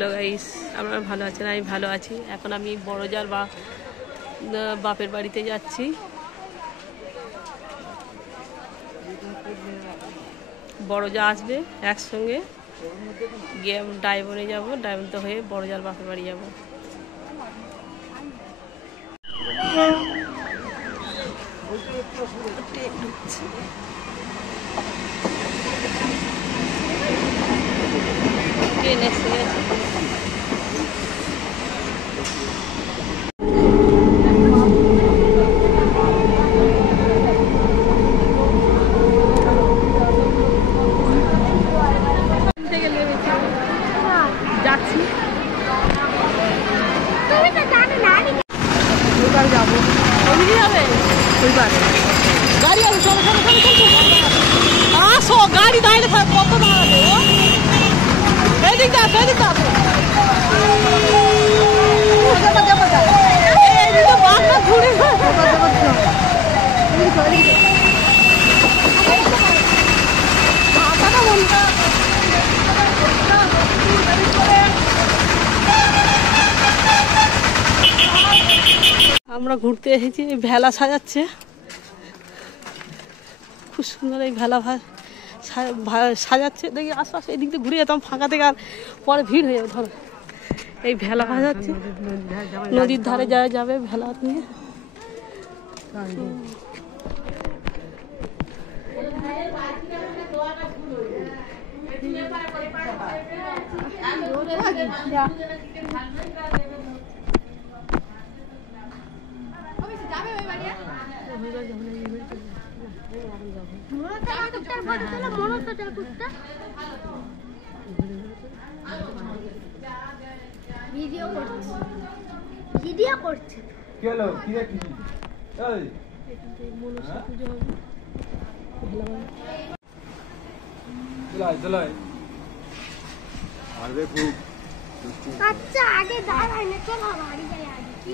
Hello guys, আপনারা ভালো আছেন? আমি ভালো আছি। এখন আমি বড়জার বাপের বাড়িতে যাচ্ছি। বড়জা আসবে, একসঙ্গে গিয়ে ডায়মন্ডে যাবো। ডায়মন্ড হয়ে বড়জার বাপের বাড়ি যাবো। ট্রেন এসে গেছে। যাচ্ছি, ওইবার যাবো। ওইদিকে যাবে? ওইবার গাড়ি আছে, চলো চলো চলো চলো আসো। গাড়ি দাঁড়িয়ে থাক, কত দাঁড়াবে? এদিকটা আসো, এদিকটা আসো। ঘুরে আমরা ঘুরতে এসেছি। ভেলা সাজাচ্ছে, খুব সুন্দর। এই ভেলা সাজাচ্ছে, দেখি আশপাশে এদিক দিয়ে ঘুরে যেতাম ফাঁকা থেকে, আর পরে ভিড় হয়ে যাবে। ধরো এই ভেলা সাজাচ্ছে, নদীর ধারে যাওয়া যাবে ভেলা নিয়ে। ভিডিও করছে। কি হলো? কি দেখি? এই মনসা পূজা হবে। চলাই চলাই আর দেখো। আচ্ছা আগে দাঁড়াই না, চল বাড়ি যাই। আগে কি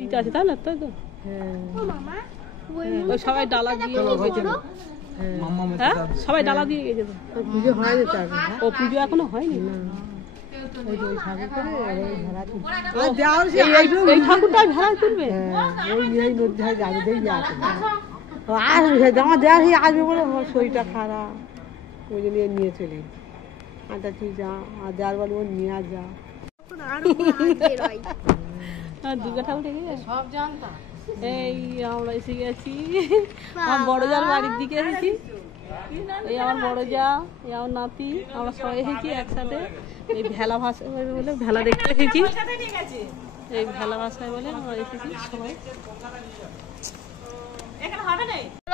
দূর আছে, তাই না? তাই তো সবাই ডালা দিয়ে, হ্যাঁ সবাই ডালা দিয়ে গেছে। পুজো হয়নি, ও পুজো এখনো হয়নি। এই ঠাকুরটা ভেড়া তুলবে, আমার দেওয়ার আসবে বলে শরীরটা খারাপ, ওই জন্য নিয়ে চলে আটা তুই যা, আর দেওয়ার বলে ও নিয়ে আর যা। দুর্গা ঠাকুর সব জানতাম। এই আমরা এসে গেছি, আমার বড়জার বাড়ির দিকে এসেছি। এই আমার বড়জা, এই আমার নাতি, আমরা সবাই এসেছি একসাথে। এই ভেলা ভাষায় বলে ভেলা দেখতে এসেছি। এই ভেলা ভাষায় বলে আমরা এসেছি সবাই।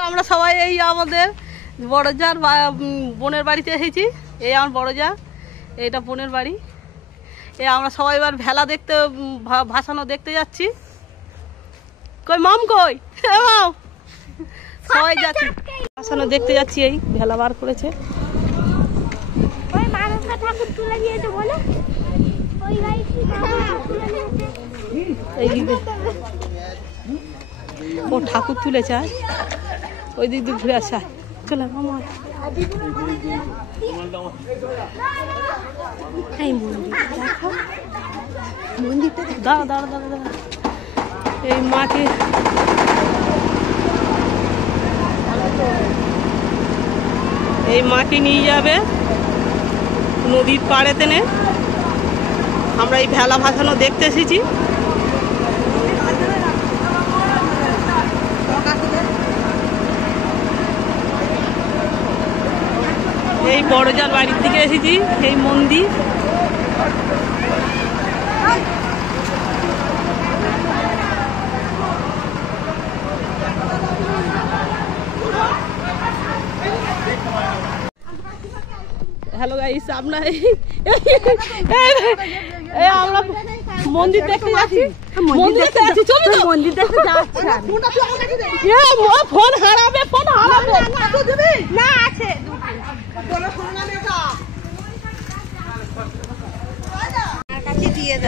আমরা সবাই এই আমাদের বড়জার বোনের বাড়িতে এসেছি। এই আমার বড়জা, এইটা বোনের বাড়ি। এই আমরা সবাই এবার ভেলা দেখতে, ভাসানো দেখতে যাচ্ছি। কই মাম, কই মাম? সবাই যাচ্ছি ভাসানো দেখতে যাচ্ছি। এই ভেলা বার করেছে। ও ঠাকুর তুলেছে, ওই দিক দিয়ে ঘুরে আসা। চলে মামা, এই মন্দিরটা দাঁড়া দাঁড়া দাঁড়া দাঁড়া। এই মাকে, এই মাকে নিয়ে যাবে নদীর পাড়েতে। আমরা এই ভেলা ভাসানো দেখতে এসেছি। এই বড়জার বাড়ির দিকে এসেছি, এই মন্দির। হ্যালো গাইস, আপনার আমরা মন্দির দেখতে যাচ্ছি। মন্দির দেখতে যাচ্ছি, চলো তো মন্দির দেখতে যাচ্ছি। ফোন হারাবে, ফোন হারাবে না, আছে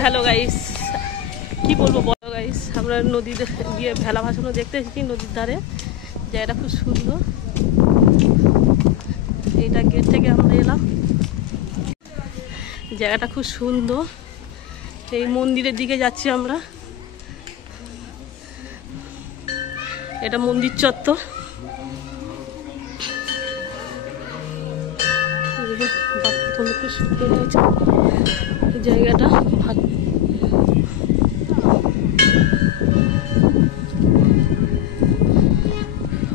হ্যালো গাইস, কি বলবো বলো গাইস, আমরা নদীতে গিয়ে ভেলা ভাসানো দেখতে এসেছি নদীর ধারে। জায়গাটা খুব সুন্দর। এইটা গেট থেকে আমরা এলাম। জায়গাটা খুব সুন্দর। এই মন্দিরের দিকে যাচ্ছি আমরা। এটা মন্দির চত্বর। খুব সুন্দর হয়েছে জায়গাটা।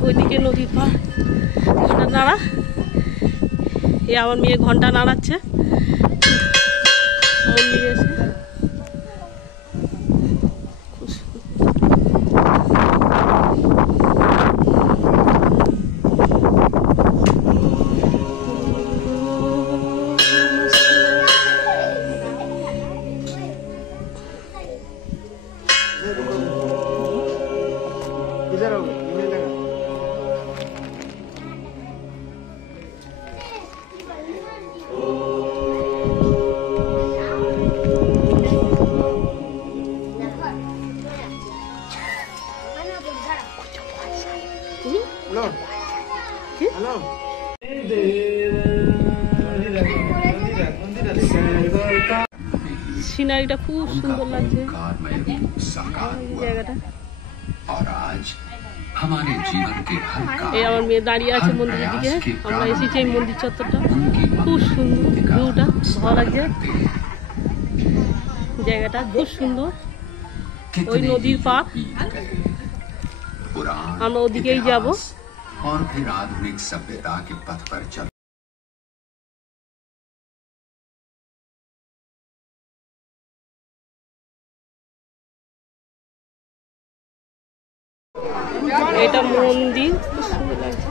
ওইদিকে নদীর পাড়, ঘন্টা নাড়া। এ আমার মেয়ে ঘন্টা নাড়াচ্ছে মন্দিরে এসে। খুব इधर आओ, ये लगा। हेलो কি? हेलो সিনারিটা খুব সুন্দর লাগছে साकार এই हुआ জায়গাটা। और आज हमारे जीवन के हर এই काम আমার মেয়ে দাঁড়িয়ে আছে মন্দিরের দিকে। আমরা এসেছি এই মন্দির চত্বরটা। খুব সুন্দর ভিউটা, ভালো লাগছে জায়গাটা, খুব সুন্দর। ওই নদীর পাড়, पुराण আমরা ওদিকেই যাব। और फिर आधुनिक सभ्यता के पथ पर चल। এটা মন্দির, খুব সুন্দর লাগছে।